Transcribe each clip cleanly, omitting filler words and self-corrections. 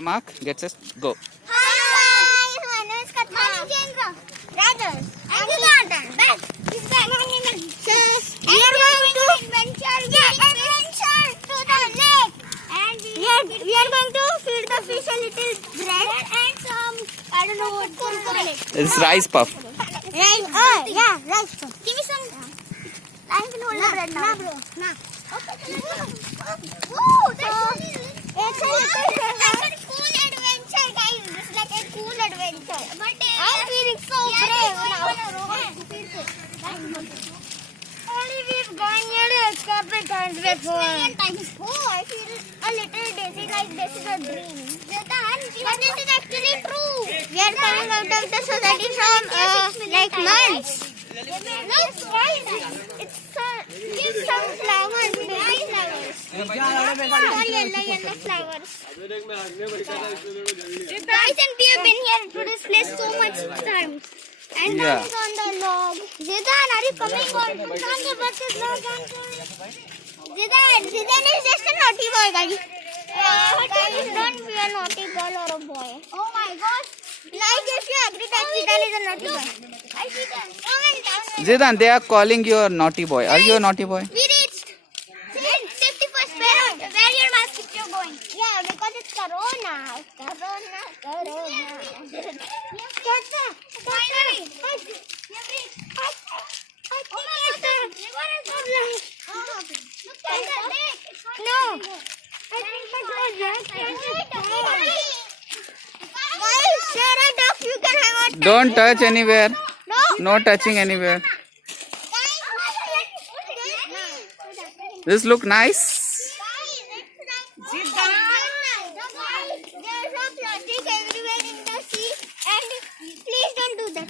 Mark, get set, go. Hi guys, my name is Katmani Chandra. Brothers, and Jonathan. Back. He's back. So, we are going to adventure to the lake. And we are going to feed the fish a little bread and some, I don't know what to call it. It's rice puff. Rice. Oh, yeah, rice puff. Give me some. I can hold the bread now. Bro. Nah. Okay. Woo! It's a cool adventure, guys. It's like a cool adventure. But I'm feeling so brave now. Only we've gone nearly a couple times before. Oh, I feel a little dizzy, like this is a dream. But this is actually true. We are coming out of the society from like months. Look, guys, it's some flowers, baby flowers. Yellow flowers. Guys, and we have been here to this place so much times. And Yeah. that is on the log. Zidan, are you coming on? Put on the buses log on. Zidan is just a naughty boy, guys. Guys, don't be a naughty girl or a boy. Oh my gosh. Like if you agree that Zidan is a naughty boy. I see that. Zidan, they are calling you a naughty boy. Are you a naughty boy? We reached. Safety first. Where your mask if you're going? Yeah, because it's Corona. No. Guys, share a duck. You can have a Don't touch anywhere. No. No touching anywhere. This look nice. There's a plastic everywhere in the sea, and please don't do that.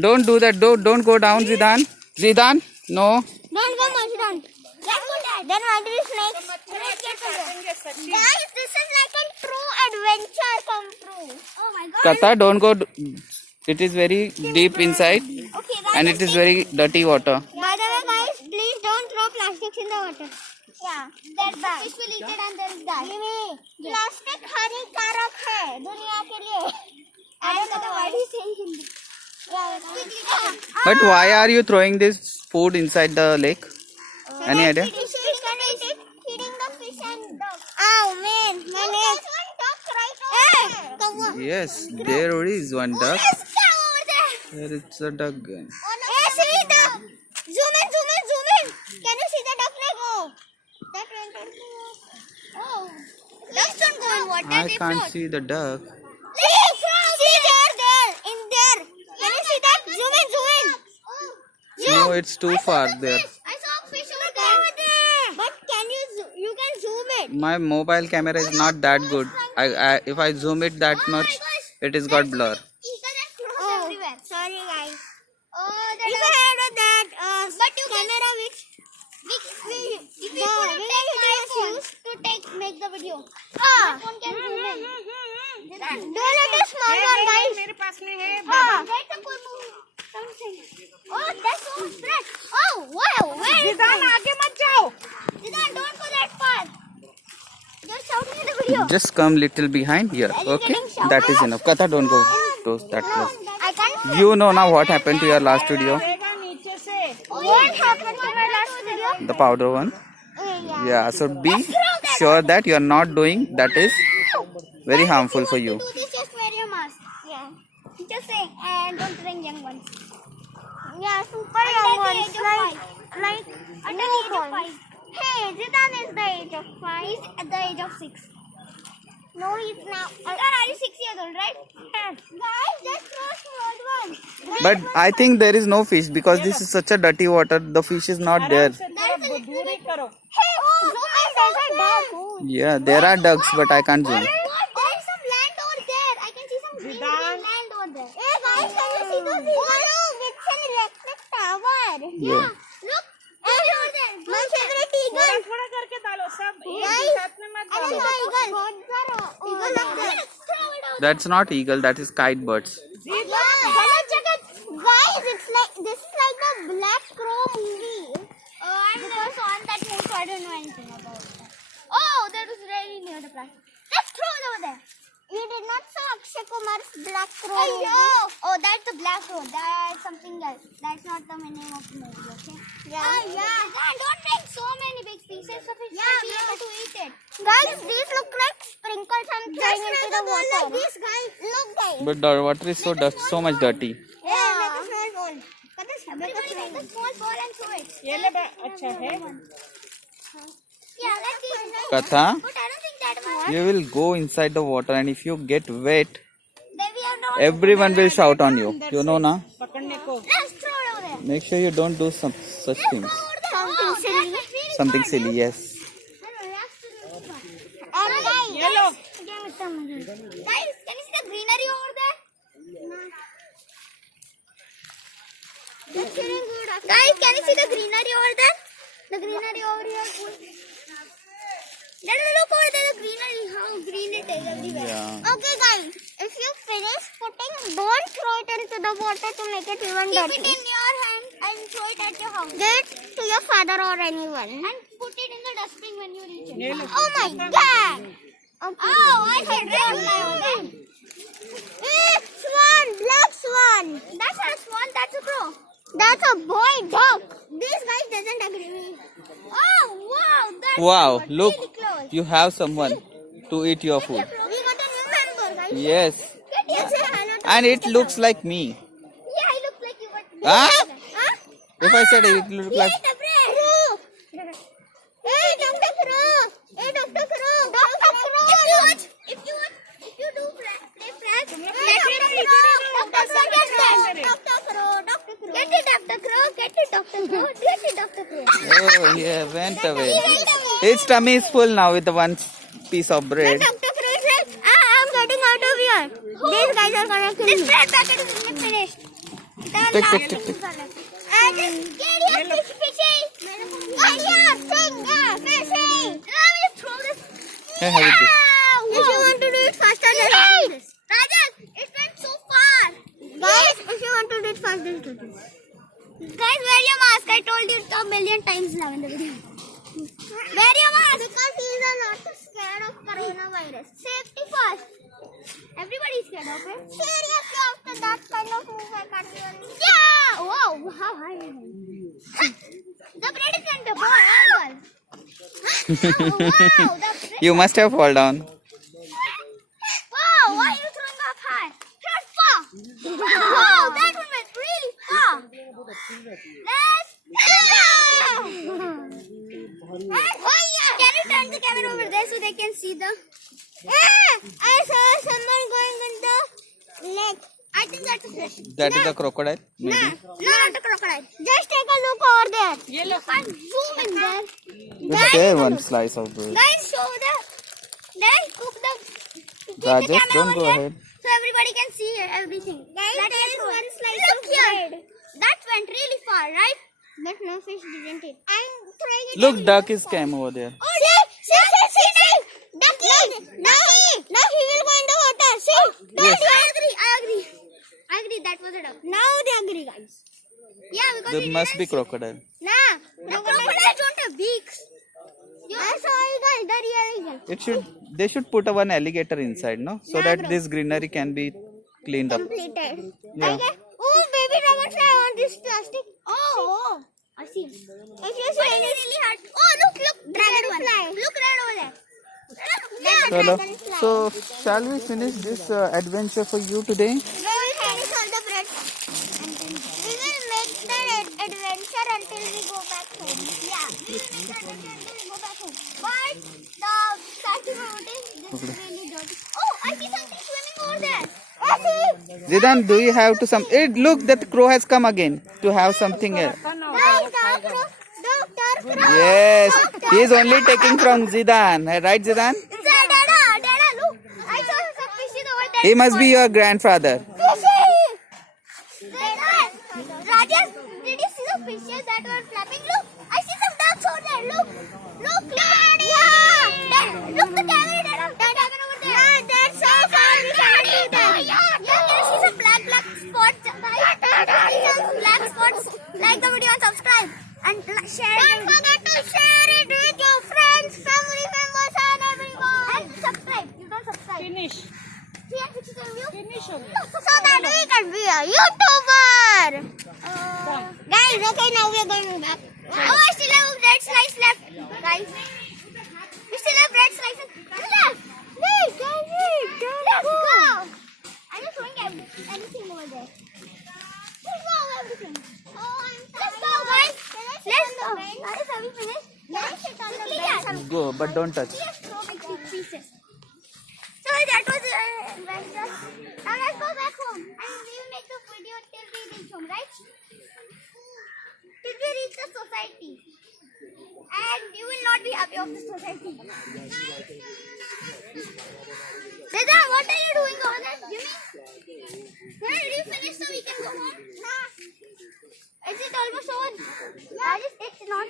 Don't do that. Don't go down, Zidan. Zidan, no. Don't go much down. Then why do you snakes? Guys, this is like a true adventure come true. Oh my god. Katha, don't go. It is very deep inside Okay, and it is very dirty water. By the way, guys, please don't throw plastics in the water. Yeah, that's bad. Fish will eat it and they'll die. Plastic हानिकारक है दुनिया के लिए. I don't know why he's saying Hindi. Yeah. But why are you throwing this food inside the lake? Any idea? Feeding the fish and duck. Oh man, my leg. There's one duck right over there. Yes, there is one duck. There's cow over there. There is a duck. Hey, see the zoom in. Can you see the duck leg? Oh, that went. Oh, ducks don't go in water. I They can't float. see the duck. See there, in there. Can you see that? Zoom in. No, it's too far there. I saw a fish over there. But can you can zoom it. My mobile camera is not that good. If I zoom it that much, it is got blur. Oh, sorry guys. Oh, if I had that camera which we use to make the video. Phone can zoom in. Don't let us small one, guys. मेरे पास में है Oh, that's so fresh. Oh, wow. जिदान आगे मत जाओ Zidan, don't go that far. You're shouting in the video. Just come little behind here. Okay, that is enough. Katha, don't go to that close. I can't. You know now what happened to your last video, आएगा नीचे से What happened to my last video? the powder one. Yeah. Yeah, so be sure that you are not doing. That is very harmful for you. Do this, just wear your mask. Yeah. Just saying, and don't drink young ones. Yeah, super young ones. Like under the age of 5. Hey, Zidan is the age of 5. He's at the age of 6. No, he's now. Zidan, are you 6 years old, right? Yes. Guys, just throw small ones. But I think there is no fish because this is such a dirty water. The fish is not there. से थोड़ा दूरी करो Hey, oh, look, there's a duck. Yeah, there are ducks, but I can't zoom. There is some land over there. I can see some green land over there. Hey guys, can you see the Oh look, it's an electric tower. Yeah. Look, over there. My favorite थोड़ा eagle. थोड़ा करके डालो सब एक Guys, ही साथ में मत I डालो saw eagle. Eagle up there. Throw it out. That's not eagle. That is kite birds. Guys, it's like this is like the Black Crow movie. I never saw that movie, so I don't know anything about that. Oh, that was really near the plant. Let's throw it over there. not so Akshay Kumar's Black Crow. Oh, that's the Black Crow. That's something else. That's not the name of the movie, okay? Yeah. Don't make so many big pieces of it. Yeah, be able to eat it. Guys, these look like sprinkles I'm throwing into the water. Like this, guys. Look, guys. But the water is so much dirty. Yeah, make a small ball. Everybody make a small ball and throw it. ये ले अच्छा है Yeah, let's do it. Katha, But I don't think that one. you will go inside the water and if you get wet, Then we have not. everyone will shout on you. You know na? पकड़ने को Let's throw it over there. Make sure you don't do some such things. Something silly. Something silly, yes. And guys, ये लो guys, can you see the greenery over there? Guys, can you see the greenery over there? The greenery over here. Then look over there, the greenery, how green it is everywhere. Yeah. Okay, guys, if you finish putting, don't throw it into the water to make it even dirty. Keep it in your hand and throw it at your house. Give it to your father or anyone. And put it in the dustbin when you reach it. ये लो Oh my god! Okay. Oh, I said red lion. Swan, black swan. That's not a swan, that's a crow. That's a boy duck. This guy doesn't agree with me. Oh, wow. That's Wow, look, really close. you have someone to eat your food. We got a new member, guys. Yes. Yes, And it looks like me. Yeah, I look like you, but... Huh? Huh? If I said it look like... Eat the bread. Hey, Dr. Crow. Hey, Dr. Crow. Dr. Crow. If you do play flag, Dr. Crow. Get it, Dr. Crow. Get it, Dr. Crow. Get it, Dr. Crow. Oh, yeah, went away. Its tummy is full now with one piece of bread. Dr. Crow said, I'm getting out of here. These guys are gonna kill me. This bread packet is finished. Tick, tick, tick, tick. And get your fishy. Get your fishy. Let me throw this. Hey, have it this. If you want to do it faster, just do this. Rajan, it went so far. Guys, if you want to do it fast, just do this. Guys, wear your mask. I told you it a million times now in the video. Wear your mask. Because he is not scared of coronavirus. Safety first. Everybody is scared of it. Seriously, after that kind of move, I can't even. Yeah! Wow, how high is it? The bread is in the ball. Oh, wow, the bread. You must have fallen down. Wow, why are you throwing up high? Throw it far. Wow, that one went really far. Can you turn the camera over there so they can see the... I saw someone going in the lake. I think that's a fish. That is a crocodile, maybe. No, not a crocodile. Just take a look over there. ये लो Zoom in there. Is there one slice of bread? Guys, show the... Let's cook the... Keep the Rajesh, camera don't over go here ahead. So everybody can see everything. Guys, there is one slice of bread. That went really far, right? But no fish didn't it. I'm throwing it. Look, duck is came over there. Oh, see. Ducky. Now he will go in the water. See? Yes. I agree. That was a duck. Now they agree, guys. Yeah, because There must be crocodile. Nah, the crocodiles don't have beaks. I saw eagle, the real eagle. They should put a one alligator inside, no? So that this greenery can be cleaned up. Completed. Yeah. Okay. Oh, baby dragonfly on this plastic. Oh. I see. If you see it's really hard. Oh, look, dragonfly. Look red over there. Hello. So, shall we finish this adventure for you today? We will finish all the bread. And then we will make the adventure until we go back home. Yeah, we will make the adventure until we go back home. But the statue notice this is really dirty. Oh, I see something swimming over there. I see. Zidane, do you have to some... Hey, look, that crow has come again to have something else. Guys, Dr. Crow. Yes, he is only taking from Zidane. Right, Zidane? Dada, look. I saw some fishes over there. He must be your grandfather. Fishes! Rajesh, did you see the fishes that were flapping? Look, I see some ducks over there. Look. Daddy! Yeah! Look, the camera, Dada. The camera over there. Yeah, that's so far. We can't do that. Yeah, can you see some black spots? See some black spots? Like the video and subscribe. And share it. Don't forget to share it with your friends, family members, and everyone. And subscribe. You don't subscribe. finish 360 view. Finish हो गया. So that we can be a YouTuber. Guys, okay, now we are going back. Oh, I still have red slice left, guys. We still have red slices left. Wait, guys, let's go. I'm just throwing anything over there. Let's go, everything. Let's go, guys. Let's go. Guys, have we finished? Let's sit on the bench. Go, but don't touch. Yes, throw big pieces. So that was adventure. Now let's go back home and we will make the video till we reach home, right? Till we reach the society. And you will not be happy of the society. Dada, what are you doing over there? Jimmy? Did you finish so we can go home? Nah. Is it almost over? Yeah. It's not.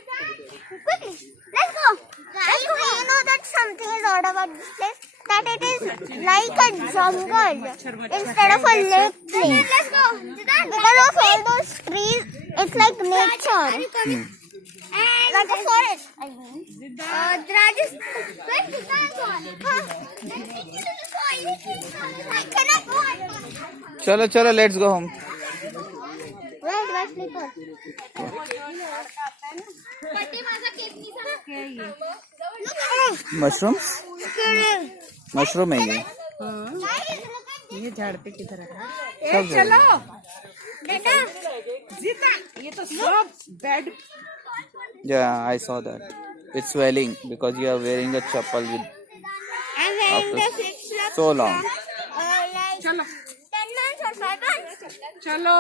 Quickly, let's go. Guys, you know that something is odd about this place? That it is like a jungle instead of a lake place. Let's go. Because of all those trees, it's like nature. Are you coming? And like a forest. I mean. Rajesh, where's the sun? Cannot go. Chalo, let's go home. Where's my slipper? Mushrooms? Mushroom है ये. ये झाड़ पे किधर है? सब चलो. Dada. जीता. ये तो सब bed. Yeah, I saw that. It's swelling because you are wearing a chappal with I'm wearing after the flip-flops. so long. Like चलो. 10 months or 5 months. चलो.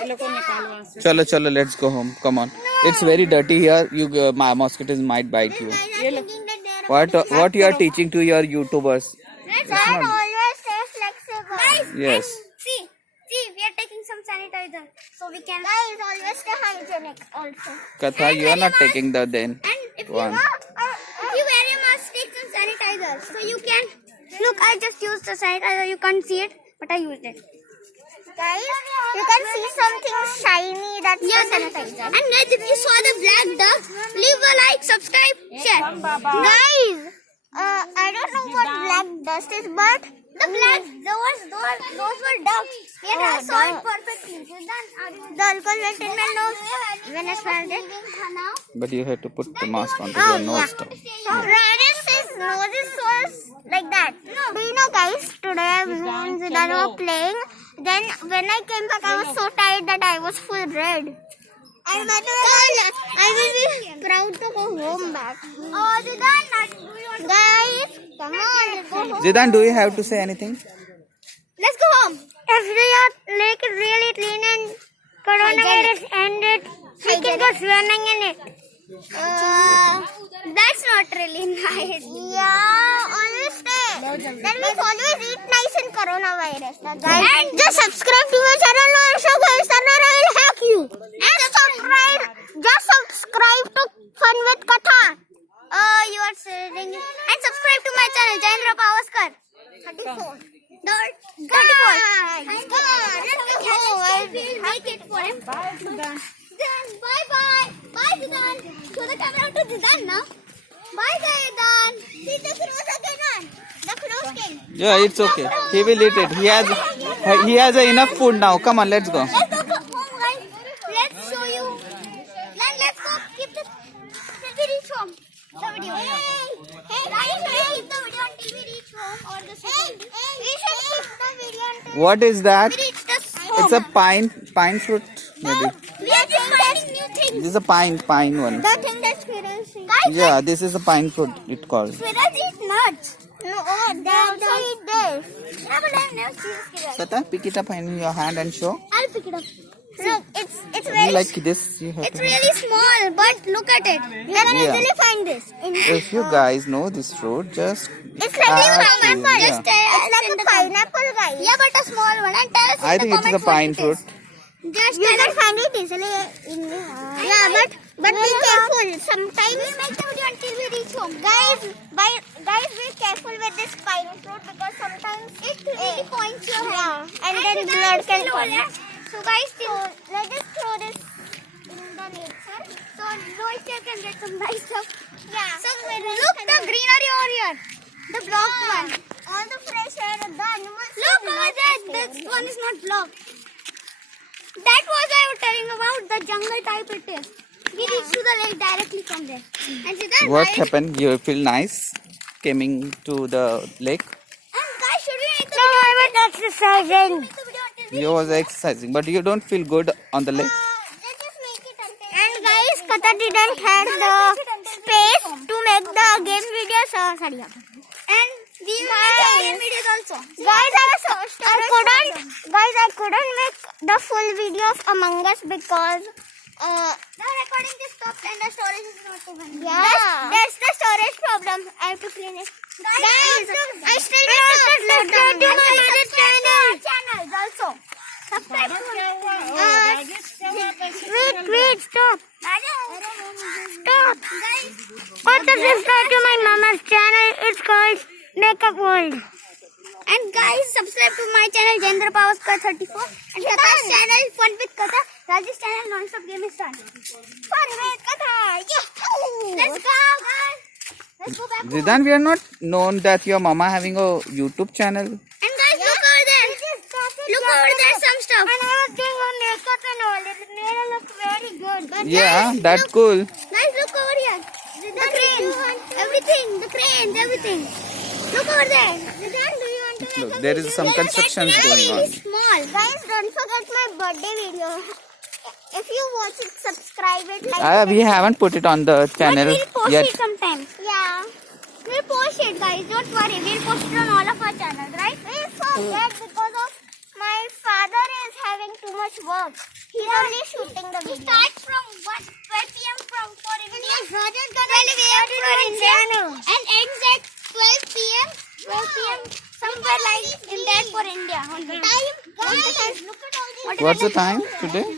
ये लोग को निकालो वहाँ से. Chalo, let's go home. Come on. It's very dirty here. My mosquitoes might bite you. Guys are thinking that they are What you are teaching to your YouTubers? Let's always stay flexible. Guys, Yes. see, we are taking some sanitizer so we can. Guys, always stay hygienic also. Katha, you are not taking the then. And if One. you wear a mask, take some sanitizer so you can. Look, I just used the sanitizer. You can't see it, but I used it. Guys, you can see something shiny. That's the sanitizer. And guys, if you saw the black duck, leave a like, subscribe, share. Guys, I don't know what black dust is, but the black those were ducks. Yes, I saw it perfectly. The alcohol went in my nose when I smelled it. But you have to put the mask onto your nose. Radish's nose was like that. Do you know, guys? Today I was and Zidane were playing. Then when I came back, I was so tired that I was full red. And by the way, I will be proud to go home back. Oh, Zidane, guys, come on, let's go home. Zidane, do you have to say anything? Let's go home. If we are make it really clean and coronavirus ended, we can go swimming in it. That's not really nice. Yeah, always stay. Then we always eat nice in coronavirus. And just subscribe to my channel also, guys. And I will hack you. And subscribe to Fun with Katha. You are saying. And subscribe to my channel, Jayendra Pavaskar. 34. 34. Let's go. I will make it for him. Bye, Zidane. Bye. Bye, Zidane. Show the camera to Zidane now. Bye, Zidane. See the crows again on. The crows king. Yeah, it's okay. He will eat it. He has enough food now. Come on, let's go. Let's go home, guys. Let's show you. Then let's go keep the reach home. The video. Hey, guys, keep the video until we reach home or the we should keep the video until What is that? we reach the home. It's a pine fruit, maybe. We are just finding new things. This is a pine one. The thing that squirrels eat. Guys, Yeah, this is a pine fruit. It's called. squirrels eat nuts. No, they also eat this. Yeah, but I've never seen squirrels. Katha, pick it up in your hand and show. I'll pick it up. Look, it's You very like this? You have it's to. really small, but look at it. You can Yeah. easily find this. If you guys know this fruit, just It's like a ask pineapple. you, yeah. It's like a pineapple, guys. Yeah, but a small one. And tell us I in think the it is a comments what pine it fruit. is. Just you can find it easily in the but be careful. Sometimes we make the video until we reach home. Guys, be careful with this pine fruit because sometimes it really points your head. Yeah, and then blood can come. So guys, let's just throw this in the nature. So Noisha can get some nice stuff. Yeah. So look the greenery over here. The blocked one. All the one is not vlog. That was I was telling about the jungle type it is. We reached to the lake directly from there. And Siddharth, What happened? You feel nice coming to the lake? And guys, should we make the video? No, I was exercising. Make the video until we You was exercising, but you don't feel good on the lake. let's just make it until. And guys, Kata didn't have the space to make the game videos. Sorry. And we will make the game videos also. Guys, I couldn't make the full video of Among Us because the recording just stopped and the storage is not even. Yeah. That's the storage problem. I have to clean it. Guys, I still need to subscribe to my mother's channel also. Subscribe to Wait, stop. Stop. Also subscribe to my mama's channel. It's called Makeup World. And guys, subscribe to my channel Jendra Pavaskar 34 and Kata's channel Fun with Kata. Raj's channel Non-Stop Game is Fun with Kata. Yeah. Let's go, guys. Let's go back home. Zidane, we are not known that your mama having a YouTube channel. And guys, look over there. Look over there, some stuff. And I was doing a makeup and all. It made it look very good. But Yeah, guys, that's look, cool. Guys, look over here. The cranes, everything. The cranes, everything. Look over there. Zidane, do you want to make Look, a there video? is some constructions going on. Small. Guys, don't forget my birthday video. If you watch it, subscribe it. Like We haven't put it on the channel But we'll post yet. it sometime. Yeah. We'll post it, guys. Don't worry. We'll post it on all of our channels, right? We'll forget because of my father is having too much work. He's only shooting the video. He starts from 12 p.m. for India. 12 a.m. for India. And ends at 12 p.m. 12 p.m. Somewhere like in that for India. On the time, guys. Look at all these. What's the time today?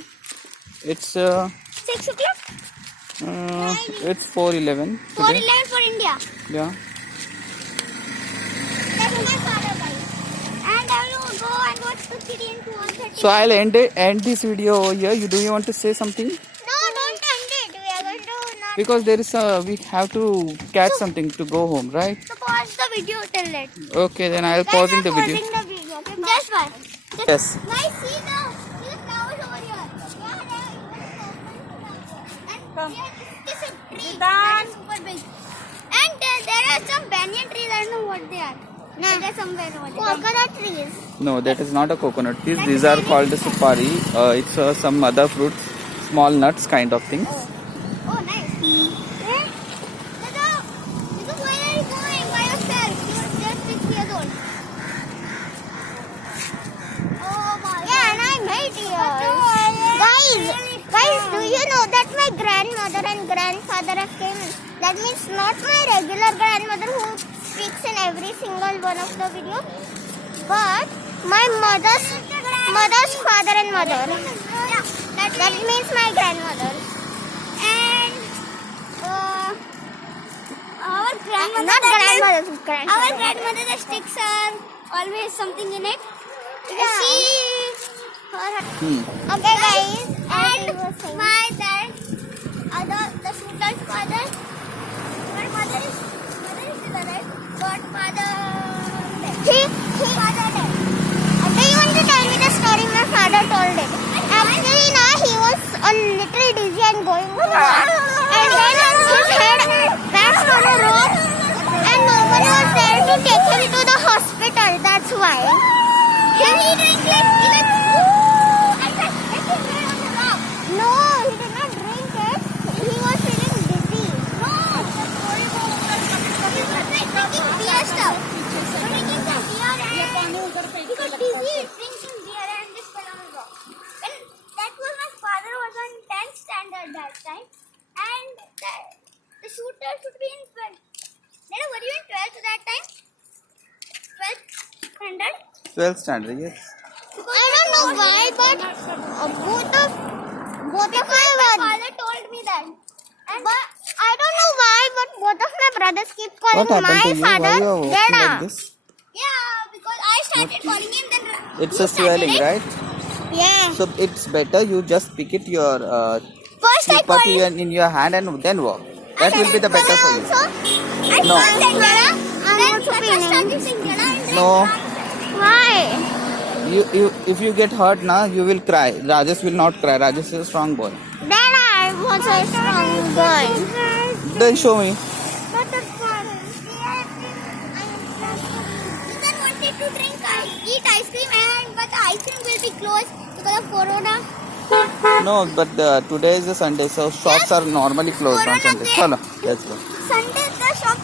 It's 6 o'clock. it's 4:11 today. 4:11 for India. Yeah. That's my father, guys. And I will go and watch the city in 2:30. So I'll end this video over here. Do you want to say something? No, don't end it. We are going to not. Because there is we have to catch something to go home, right? So pause the video till it. Okay, then I'll pausing the video. Pausing the video. Okay, just one. Yes. Guys, see the flowers over here. Yeah, they are even open. And this is tree that is super big. And there are some banyan trees. I don't know what they are. No, they're somewhere over there. Coconut trees. No, that is not a coconut tree. These are called the supari. It's some other fruits, small nuts kind of things. Oh, nice. Hey, Dada, where are you going by yourself? You're just 6 years old. Oh my God. Yeah, and I'm 8 years. Guys, do you know that my grandmother and grandfather have came? That means not my regular grandmother who speaks in every single one of the video, but my mother's father and mother. That means my grandmother. And our grandmother. Our grandmother's sticks are always something in it. Okay, guys. And my dad, the shooter's father. My mother is still alive, but father dead. Father dead. Do you want to tell me the story my father told it? Actually, now he was a little dizzy and going to walk. And then his head bounced on a rope and no one was there to take him to the hospital. That's why. He drank it. He went, I said, let him lay on the rock. No, he did not drink it. He was feeling dizzy. No. He was like drinking beer stuff. Drinking some beer and he got dizzy drinking beer and just fell on the rock. And that was my father was on 10th standard that time. And the shooter should be in 12th. Neda, were you in 12th that time? 12th standard? 12th standard, yes. I don't know why, but both of my father told me that. And but I don't know why, but both of my brothers keep calling What happened my to you? Why father you are walking like Dada. this? Yeah, because I started calling him then. It's he a swelling, started it. right? Yeah. So it's better you just pick it your First I slipper called to in your hand and then walk. That will be the better for you. I No. first said Dada, then I started saying Dada and then No. Why? if you get hurt now, you will cry. Rajesh will not cry. Rajesh is a strong boy. Then I was a strong boy. Then show me. But the fun. Susan wanted to eat ice cream, but the ice cream will be closed because of Corona. No, but today is a Sunday, so shops are normally closed on Sunday. Chalo, let's go. Sunday the shop.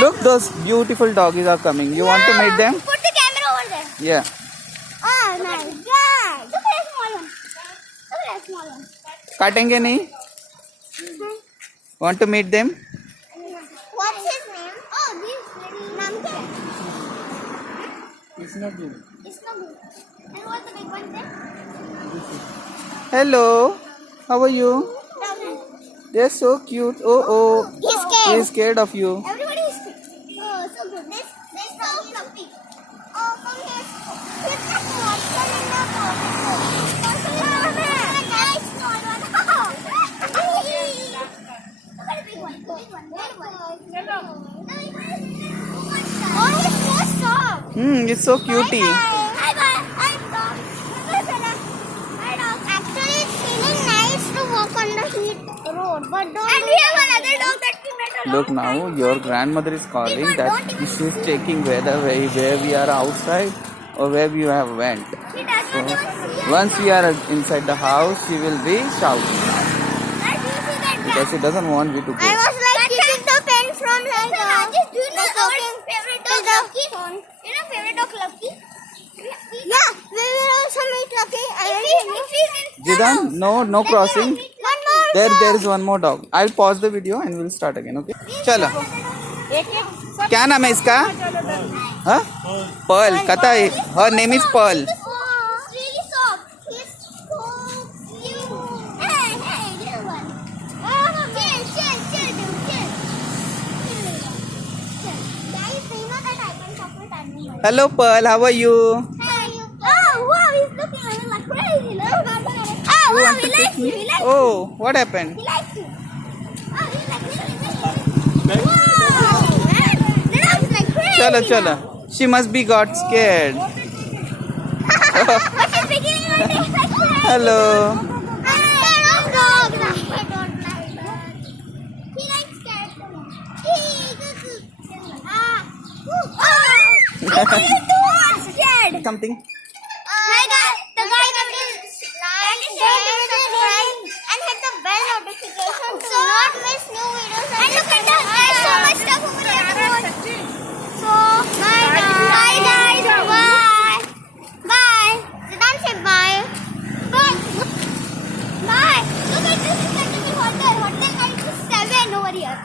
Look, those beautiful doggies are coming. You want to meet them? Put the camera over there. Yeah. Oh my God! Look at that small one. Look at that small one. Katenge nahi? Want to meet them? What's his name? Oh, this naam kya hai? It's not good. It's not good. And what's the big one there? Hello. How are you? They're so cute. Oh. He's scared. He's scared of you. Everybody is scared. Oh, so good. This so fluffy. Oh, come here. He's not water in the nice small one. Look at the big one. Big one. Oh, he's so soft. It's so cutie. Hi, dog. Hi, dog. Actually, it's feeling nice to walk on the heat road, but don't. And we have another dog that we met along. Look now, your grandmother is calling that she's checking whether where we are outside or where we have went. She does not even see us. Once we are inside the house, she will be shouting Like, you see that because she doesn't want you to I go. was like keeping the pen from like do you know our favorite dog Lucky? You know favorite dog Lucky? Yeah, we will also meet Lucky. Jidan, no crossing. One more. There is one more dog. I'll pause the video and we'll start again. Okay? चलो. क्या नाम है इसका? हाँ? Pearl. कथा है. Her name is Pearl. He's really soft. He's so cute. Hey, little one. Chill, dude, chill. Guys, you know that I can talk with animals. Hello Pearl, how are you? Oh, wow, he's looking at me like crazy. Look. Oh, You wow, want he to likes kiss you. me? He likes you. Oh, what happened? He likes you. Oh, he's like really. Wow. The dog's like crazy. Chalo. She must be got scared. But she's beginning my day like crazy. Hello. I'm scared of dogs. I don't like dogs. He likes cats so much. What are you doing? Scared. Something. Hi guys, the guy that is like, share, subscribe, and hit the bell notification to not miss new videos. And look at that, there's so much stuff over there to watch. So, bye guys, bye. Bye. Siddhan say bye. Bye. Bye. Look at this, it's going to be hotel 97 over here.